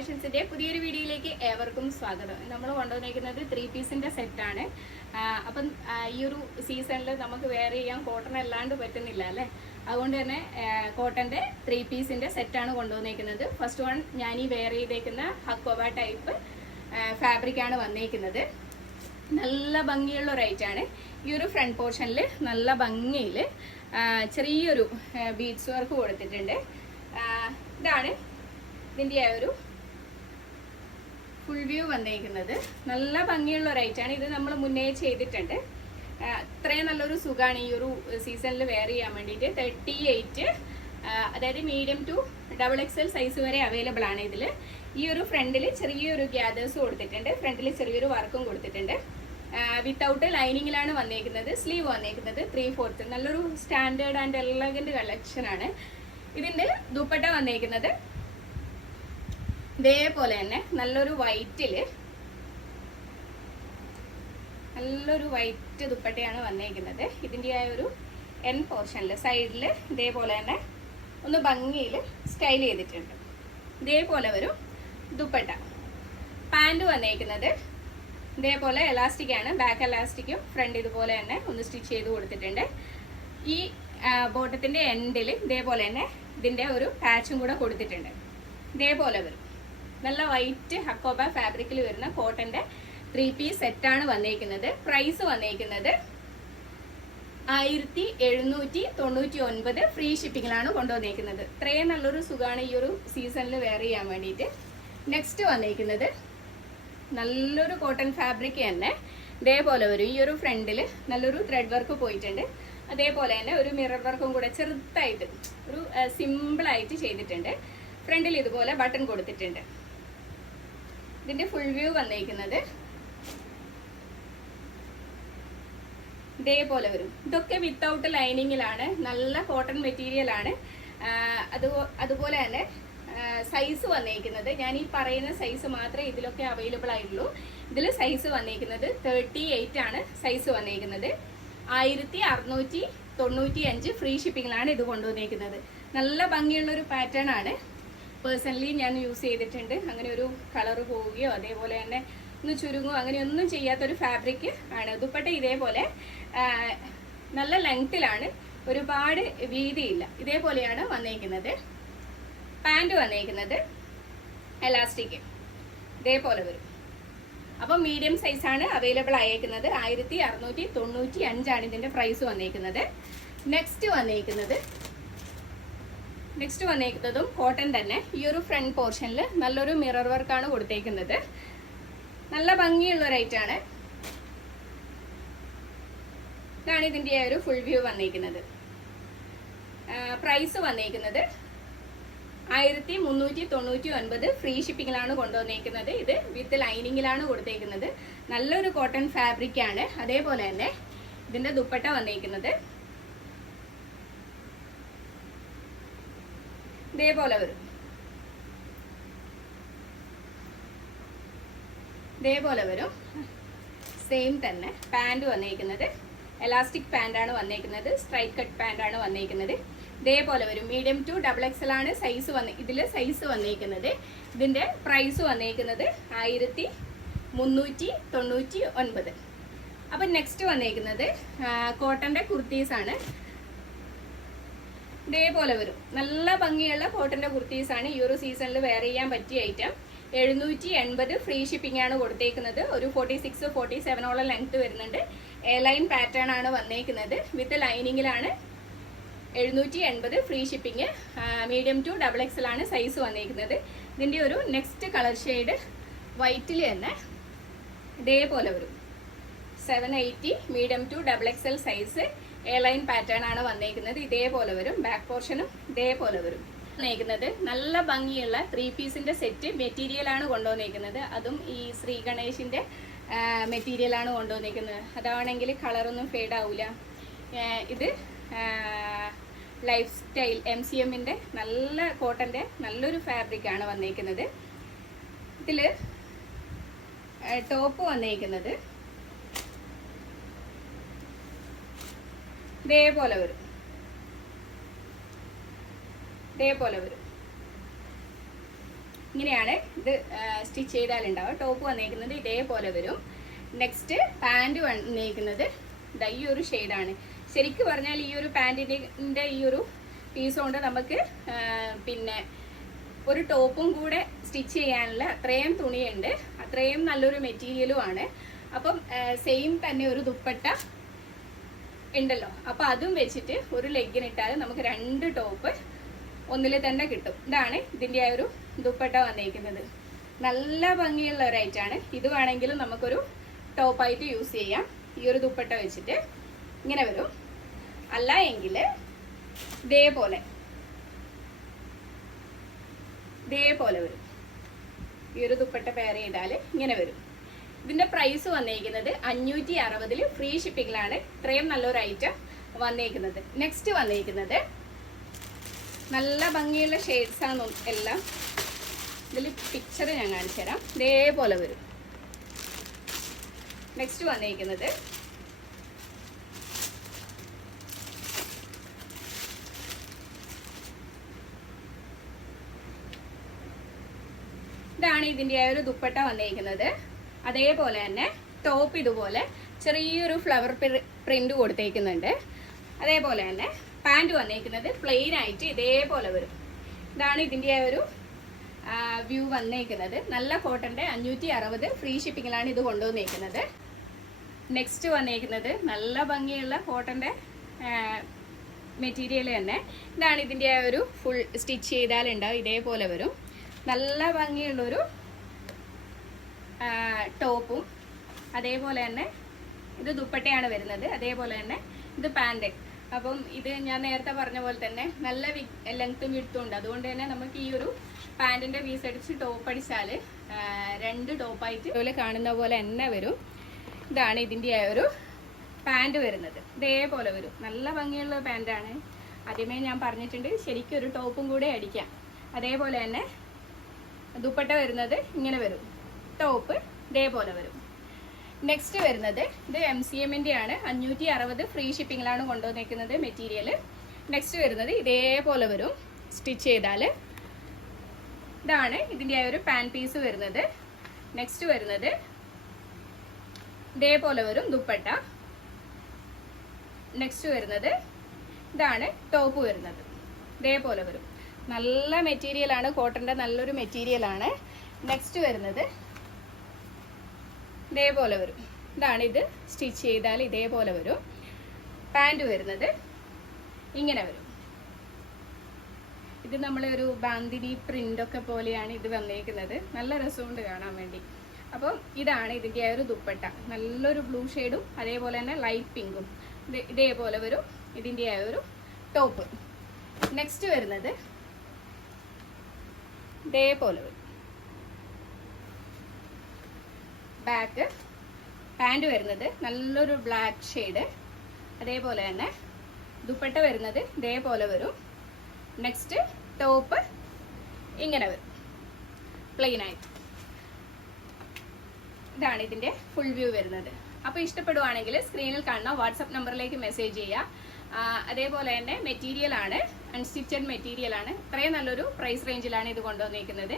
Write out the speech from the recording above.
കളക്ഷൻസിന്റെ പുതിയൊരു വീഡിയോയിലേക്ക് ഏവർക്കും സ്വാഗതം. നമ്മൾ കൊണ്ടുവന്നിരിക്കുന്നത് ത്രീ പീസിന്റെ സെറ്റാണ് അപ്പം ഈ ഒരു സീസണിൽ നമുക്ക് വെയർ ചെയ്യാൻ കോട്ടൺ അല്ലാണ്ട് പറ്റുന്നില്ല അല്ലേ? അതുകൊണ്ട് തന്നെ കോട്ടന്റെ ത്രീ പീസിന്റെ ആണ് കൊണ്ടുവന്നിരിക്കുന്നത് ഫസ്റ്റ് വൺ ഞാൻ ഈ വെയർ ചെയ്തേക്കുന്ന ഹക്കോബ ടൈപ്പ് ഫാബ്രിക് ആണ് വന്നേക്കുന്നത്. നല്ല ഭംഗിയുള്ള ഒരു ഐറ്റാണ് ഈ ഒരു ഫ്രണ്ട് പോർഷനിൽ നല്ല ഭംഗിയിൽ ചെറിയൊരു ബീഡ്സ് വർക്ക് കൊടുത്തിട്ടുണ്ട്. ഇതാണ് ഇതിന്റെ ആ ഒരു ഫുൾ വ്യൂ വന്നേക്കുന്നത് നല്ല ഭംഗിയുള്ള ഒരു ഐറ്റാണ് ഇത് നമ്മൾ മുന്നേ ചെയ്തിട്ടുണ്ട്. അത്രയും നല്ലൊരു സുഖമാണ് ഈ ഒരു സീസണിൽ വെയർ ചെയ്യാൻ വേണ്ടിയിട്ട്. തേർട്ടി എയ്റ്റ് അതായത് medium to double XL size വരെ അവൈലബിൾ ആണ് ഇതിൽ ഈ ഒരു ഫ്രണ്ടിൽ ചെറിയൊരു ഗ്യാദേഴ്സ് കൊടുത്തിട്ടുണ്ട്. ഫ്രണ്ടിൽ ചെറിയൊരു വർക്കും കൊടുത്തിട്ടുണ്ട്. വിത്തൗട്ട് ലൈനിങ്ങിലാണ് വന്നേക്കുന്നത്. സ്ലീവ് വന്നേക്കുന്നത് ത്രീ ഫോർത്ത് നല്ലൊരു സ്റ്റാൻഡേർഡ് ആൻഡ് എലഗന്റ് കളക്ഷനാണ് ഇതിന്റെ ദുപ്പട്ട വന്നേക്കുന്നത് ഇതേപോലെ തന്നെ നല്ലൊരു വൈറ്റിൽ നല്ലൊരു വൈറ്റ് ദുപ്പട്ടയാണ് വന്നേക്കുന്നത്. ഇതിന്റെ ആ ഒരു എൻ പോർഷനിൽ സൈഡിൽ ഇതേപോലെ തന്നെ ഒന്ന് ഭംഗിയിൽ സ്റ്റൈൽ ചെയ്തിട്ടുണ്ട്. ഇതേപോലെ വരും ദുപ്പട്ട. പാന്റ് വന്നേക്കുന്നത് ഇതേപോലെ എലാസ്റ്റിക് ആണ്. ബാക്ക് എലാസ്റ്റിക്കും ഫ്രണ്ട് ഇതുപോലെ തന്നെ ഒന്ന് സ്റ്റിച്ച് ചെയ്ത് കൊടുത്തിട്ടുണ്ട്. ഈ ബോട്ടത്തിന്റെ എൻഡിൽ ഇതേപോലെ തന്നെ ഇതിന്റെ ഒരു പാച്ചും കൂടെ കൊടുത്തിട്ടുണ്ട്. ഇതേപോലെ വരും. നല്ല വൈറ്റ് ഹക്കോബ ഫാബ്രിക്കിൽ വരുന്ന കോട്ടന്റെ ത്രീ പീസ് സെറ്റാണ് വന്നേക്കുന്നത് പ്രൈസ് വന്നേക്കുന്നത്. ആയിരത്തി എഴുന്നൂറ്റി തൊണ്ണൂറ്റി ഒൻപത് ഫ്രീ ഷിപ്പിങ്ങിലാണ് കൊണ്ടുവന്നേക്കുന്നത്. ഇത്രയും നല്ലൊരു സുഖമാണ് ഈ ഒരു സീസണിൽ വെയർ ചെയ്യാൻ വേണ്ടിയിട്ട്. നെക്സ്റ്റ് വന്നേക്കുന്നത് നല്ലൊരു കോട്ടൺ ഫാബ്രിക് തന്നെ. ഇതേപോലെ വരും ഈ ഒരു ഫ്രണ്ടിൽ നല്ലൊരു ത്രെഡ് വർക്ക് പോയിട്ടുണ്ട്. അതേപോലെ തന്നെ ഒരു മിറർ വർക്കും കൂടെ ചെറുതായിട്ട് ഒരു സിമ്പിളായിട്ട് ചെയ്തിട്ടുണ്ട്. ഫ്രണ്ടിൽ ഇതുപോലെ ബട്ടൺ കൊടുത്തിട്ടുണ്ട്. ഇതിന്റെ ഫുൾ വ്യൂ വന്നേക്കുന്നത് ഇതേപോലെ വരും. ഇതൊക്കെ വിത്തൗട്ട് ലൈനിങ്ങിലാണ് നല്ല കോട്ടൺ മെറ്റീരിയൽ ആണ്. അതുപോലെ തന്നെ സൈസ് വന്നേക്കുന്നത്. ഞാൻ ഈ പറയുന്ന സൈസ് മാത്രമേ ഇതിലൊക്കെ അവൈലബിൾ ആയിട്ടുള്ളൂ. ഇതിൽ സൈസ് വന്നിരിക്കുന്നത് തേർട്ടി എയ്റ്റ് ആണ് സൈസ് വന്നിരിക്കുന്നത് ആയിരത്തി അറുന്നൂറ്റി തൊണ്ണൂറ്റി അഞ്ച് ഫ്രീ ഷിപ്പിങ്ങിലാണ് ഇത് കൊണ്ടുവന്നിരിക്കുന്നത് നല്ല ഭംഗിയുള്ള ഒരു പാറ്റേൺ ആണ്. പേഴ്സണലി ഞാൻ യൂസ് ചെയ്തിട്ടുണ്ട്. അങ്ങനെ ഒരു കളർ പോവുകയോ അതേപോലെ തന്നെ ഒന്ന് ചുരുങ്ങുകയോ അങ്ങനെയൊന്നും ചെയ്യാത്തൊരു ഫാബ്രിക് ആണ്. ദുപ്പട്ട ഇതേപോലെ നല്ല ലെങ്ത്തിലാണ് ഒരുപാട് വീതിയില്ല. ഇതേപോലെയാണ് വന്നേക്കുന്നത്. പാന്റ് വന്നേക്കുന്നത്. എലാസ്റ്റിക് ഇതേപോലെ വരും. അപ്പം മീഡിയം സൈസാണ് അവൈലബിൾ ആയേക്കുന്നത്. ആയിരത്തി അറുന്നൂറ്റി തൊണ്ണൂറ്റി അഞ്ചാണ് ഇതിന്റെ പ്രൈസ് വന്നേക്കുന്നത്. നെക്സ്റ്റ് വന്നേക്കുന്നത് നെക്സ്റ്റ് വന്നേക്കുന്നതും കോട്ടൺ തന്നെ. ഈ ഒരു ഫ്രണ്ട് പോർഷനിൽ നല്ലൊരു മിറർ വർക്കാണ് കൊടുത്തേക്കുന്നത്. നല്ല ഭംഗിയുള്ള ഒരു ഐറ്റാണ് ഇതാണ് ഇതിന്റെ ഒരു ഫുൾ വ്യൂ വന്നേക്കുന്നത്. പ്രൈസ് വന്നേക്കുന്നത് ആയിരത്തി മുന്നൂറ്റി തൊണ്ണൂറ്റി ഒൻപത് ഫ്രീ ഷിപ്പിങ്ങിലാണ് കൊണ്ടുവന്നേക്കുന്നത്. ഇത് വിത്ത് ലൈനിങ്ങിലാണ് കൊടുത്തേക്കുന്നത്. നല്ലൊരു കോട്ടൺ ഫാബ്രിക്കാണ് അതേപോലെ തന്നെ ഇതിന്റെ ദുപ്പട്ട വന്നേക്കുന്നത്. ഇതേപോലെ വരും. ഇതേപോലെ വരും. സെയിം തന്നെ. പാന്റ് വന്നേക്കുന്നത് എലാസ്റ്റിക് പാന്റാണ് വന്നിരിക്കുന്നത് സ്ട്രൈറ്റ് കട്ട് പാന്റാണ് വന്നേക്കുന്നത്. ഇതേപോലെ വരും. മീഡിയം ടു ഡബിൾ എക്സൽ ആണ് സൈസ് വന്ന് ഇതിൽ സൈസ് വന്നേക്കുന്നത്. ഇതിന്റെ പ്രൈസ് വന്നേക്കുന്നത് ആയിരത്തി മുന്നൂറ്റി തൊണ്ണൂറ്റി ഒൻപത്. അപ്പം നെക്സ്റ്റ് വന്നേക്കുന്നത് കോട്ടന്റെ കുർത്തീസാണ് ഇതേപോലെ വരും. നല്ല ഭംഗിയുള്ള കോട്ടന്റെ കുർത്തീസാണ് ഈ ഒരു സീസണിൽ വെയർ ചെയ്യാൻ പറ്റിയ ഐറ്റം എഴുന്നൂറ്റി എൺപത് ഫ്രീ ഷിപ്പിംഗ് ആണ് കൊടുത്തേക്കുന്നത്. ഒരു ഫോർട്ടി സിക്സ് ഫോർട്ടി സെവനോളം ലെങ്ത് വരുന്നുണ്ട്. എ ലൈൻ പാറ്റേൺ ആണ് വന്നേക്കുന്നത്. വിത്ത് ലൈനിങ്ങിലാണ് എഴുന്നൂറ്റി എൺപത് free shipping medium to double XL ആണ് സൈസ് വന്നേക്കുന്നത്. ഇതിന്റെ ഒരു നെക്സ്റ്റ് കളർ ഷെയ്ഡ് വൈറ്റിൽ തന്നെ ഇതേപോലെ വരും. Seven eighty medium to double XL size A line pattern ആണ് വന്നേക്കുന്നത്. ഇതേപോലെ വരും. ബാക്ക് പോർഷനും ഇതേപോലെ വരും. വന്നേക്കുന്നത് നല്ല ഭംഗിയുള്ള ത്രീ പീസിന്റെ സെറ്റ് മെറ്റീരിയൽ ആണ് കൊണ്ടുവന്നേക്കുന്നത്. അതും ഈ ശ്രീ ഗണേഷിന്റെ മെറ്റീരിയൽ ആണ് കൊണ്ടുവന്നേക്കുന്നത്. അതാണെങ്കിൽ കളറൊന്നും ഫെയ്ഡ് ആവില്ല ഇത് ലൈഫ് സ്റ്റൈൽ എം സി എമ്മിന്റെ നല്ല കോട്ടന്റെ നല്ലൊരു ഫാബ്രിക് ആണ് വന്നേക്കുന്നത്. ഇതിൽ ടോപ്പ് വന്നേക്കുന്നത്. ഇതേപോലെ വരും. ഇതേപോലെ വരും. ഇങ്ങനെയാണ് ഇത് സ്റ്റിച്ച് ചെയ്താലുണ്ടാവുക. ടോപ്പ് വന്നേക്കുന്നത് ഇതേപോലെ വരും. നെക്സ്റ്റ് പാന്റ് വന്നേക്കുന്നത് ഇതാ ഈ ഒരു ഷെയ്ഡാണ് ശരിക്കും പറഞ്ഞാൽ ഈ ഒരു പാന്റിന്റെ ഈ ഒരു പീസ് കൊണ്ട് നമുക്ക് പിന്നെ ഒരു ടോപ്പും കൂടെ സ്റ്റിച്ച് ചെയ്യാനുള്ള അത്രയും തുണിയുണ്ട്. അത്രയും നല്ലൊരു മെറ്റീരിയലുമാണ് അപ്പം സെയിം തന്നെ ഒരു ദുപ്പട്ട ഉണ്ടല്ലോ. അപ്പൊ അതും വെച്ചിട്ട് ഒരു ലെഗിന് ഇട്ടാൽ നമുക്ക് രണ്ട് ടോപ്പ് ഒന്നിൽ തന്നെ കിട്ടും. ഇതാണ് ഇതിന്റെ ആ ഒരു ദുപ്പട്ട വന്നിരിക്കുന്നത് നല്ല ഭംഗിയുള്ള ഒരു ഐറ്റാണ് ഇത് വേണമെങ്കിലും നമുക്കൊരു ടോപ്പായിട്ട് യൂസ് ചെയ്യാം. ഈ ഒരു ദുപ്പട്ട വെച്ചിട്ട് ഇങ്ങനെ വരും. അല്ല എങ്കിൽ ഇതേപോലെ. ഇതേപോലെ വരും. ഈ ഒരു ദുപ്പട്ട പെയർ ചെയ്താൽ ഇങ്ങനെ വരും. ഇതിന്റെ പ്രൈസ് വന്നേക്കുന്നത് അഞ്ഞൂറ്റി അറുപതിൽ ഫ്രീ ഷിപ്പിങ്ങിലാണ് ഇത്രയും നല്ലൊരു ഐറ്റം വന്നേക്കുന്നത്. നെക്സ്റ്റ് വന്നേക്കുന്നത് നല്ല ഭംഗിയുള്ള ആണ് എല്ലാം. ഇതിൽ പിക്ചർ ഞാൻ കാണിച്ചു തരാം. ഇതേപോലെ വരും. നെക്സ്റ്റ് വന്നേക്കുന്നത് ഇതാണ് ഇതിന്റെ ആ ഒരു ദുപ്പട്ട വന്നിരിക്കുന്നത് അതേപോലെ തന്നെ ടോപ്പ് ഇതുപോലെ ചെറിയൊരു ഫ്ലവർ പ്രിന്റ് കൊടുത്തേക്കുന്നുണ്ട്. അതേപോലെ തന്നെ പാന്റ് വന്നേക്കുന്നത് പ്ലെയിൻ ആയിട്ട് ഇതേപോലെ വരും. ഇതാണ് ഇതിന്റെ ഒരു വ്യൂ വന്നേക്കുന്നത്. നല്ല കോട്ടന്റെ അഞ്ഞൂറ്റി അറുപത് ഫ്രീ ഷിപ്പിങ്ങിലാണ് ഇത് കൊണ്ടുവന്നേക്കുന്നത്. നെക്സ്റ്റ് വന്നേക്കുന്നത് നല്ല ഭംഗിയുള്ള കോട്ടന്റെ മെറ്റീരിയൽ തന്നെ. ഇതാണ് ഇതിന്റെ ഒരു ഫുൾ സ്റ്റിച്ച് ചെയ്താലുണ്ടാവും ഇതേപോലെ വരും. നല്ല ഭംഗിയുള്ളൊരു ടോപ്പും. അതേപോലെ തന്നെ ഇത് ദുപ്പട്ടയാണ് വരുന്നത്. അതേപോലെ തന്നെ ഇത് പാന്റ് അപ്പം ഇത് ഞാൻ നേരത്തെ പറഞ്ഞ പോലെ തന്നെ നല്ല ലെങ്ത്തും വിടുത്തും ഉണ്ട്. അതുകൊണ്ട് തന്നെ നമുക്ക് ഈ ഒരു പാന്റിന്റെ പീസ് അടിച്ച് ടോപ്പ് അടിച്ചാൽ രണ്ട് ടോപ്പായിട്ട് അതുപോലെ കാണുന്ന പോലെ തന്നെ വരും. ഇതാണ് ഇതിന്റെ ആ ഒരു പാന്റ് വരുന്നത്. ഇതേപോലെ വരും. നല്ല ഭംഗിയുള്ള പാന്റാണ് ആദ്യമേ ഞാൻ പറഞ്ഞിട്ടുണ്ട് ശരിക്കും ഒരു ടോപ്പും കൂടെ അടിക്കാം. അതേപോലെ തന്നെ ദുപ്പട്ട വരുന്നത് ഇങ്ങനെ വരും. ടോപ്പ് ഇതേപോലെ വരും. നെക്സ്റ്റ് വരുന്നത് ഇത് എം സി എമ്മിന്റെ ആണ്. അഞ്ഞൂറ്റി അറുപത് ഫ്രീ ഷിപ്പിങ്ങിലാണ് കൊണ്ടുവന്നേക്കുന്നത് മെറ്റീരിയൽ നെക്സ്റ്റ് വരുന്നത് ഇതേപോലെ വരും. സ്റ്റിച്ച് ചെയ്താൽ ഇതാണ് ഇതിന്റെ ആ ഒരു പാൻ പീസ് വരുന്നത്. നെക്സ്റ്റ് വരുന്നത് ഇതേപോലെ വരും ദുപ്പട്ട. നെക്സ്റ്റ് വരുന്നത് ഇതാണ് ടോപ്പ് വരുന്നത്. ഇതേപോലെ വരും. നല്ല മെറ്റീരിയലാണ് കോട്ടന്റെ നല്ലൊരു മെറ്റീരിയലാണ് നെക്സ്റ്റ് വരുന്നത് ഇതേപോലെ വരും. ഇതാണ് ഇത്. സ്റ്റിച്ച് ചെയ്താൽ ഇതേപോലെ വരും. പാന്റ് വരുന്നത് ഇങ്ങനെ വരും. ഇത് നമ്മളൊരു ബാന്തിനി പ്രിന്റ് ഒക്കെ പോലെയാണ് ഇത് വന്നേക്കുന്നത്. നല്ല രസമുണ്ട് കാണാൻ വേണ്ടി. അപ്പം ഇതാണ് ഇതിന്റെ ഒരു ദുപ്പട്ട. നല്ലൊരു ബ്ലൂ ഷെയ്ഡും അതേപോലെ തന്നെ ലൈറ്റ് പിങ്കും ഇത് ഇതേപോലെ വരും. ഇതിന്റെ ആ ഒരു ടോപ്പ് നെക്സ്റ്റ് വരുന്നത് ഇതേപോലെ വരും. ബാക്ക് പാന്റ് വരുന്നത് നല്ലൊരു ബ്ലാക്ക് ഷെയ്ഡ് അതേപോലെ തന്നെ ദുപ്പട്ട വരുന്നത് ഇതേപോലെ വരും. നെക്സ്റ്റ് ടോപ്പ് ഇങ്ങനെ വരും. പ്ലെയിൻ ആയിട്ട്. ഇതാണ് ഇതിന്റെ ഫുൾ വ്യൂ വരുന്നത്. അപ്പോൾ ഇഷ്ടപ്പെടുവാണെങ്കിൽ സ്ക്രീനിൽ കാണുന്ന വാട്സപ്പ് നമ്പറിലേക്ക് മെസ്സേജ് ചെയ്യുക. അതേപോലെ തന്നെ മെറ്റീരിയൽ ആണ്. അൺസ്റ്റിച്ചഡ് മെറ്റീരിയൽ ആണ്. ഇത്രയും നല്ലൊരു പ്രൈസ് റേഞ്ചിലാണ് ഇത് കൊണ്ടുവന്നിരിക്കുന്നത്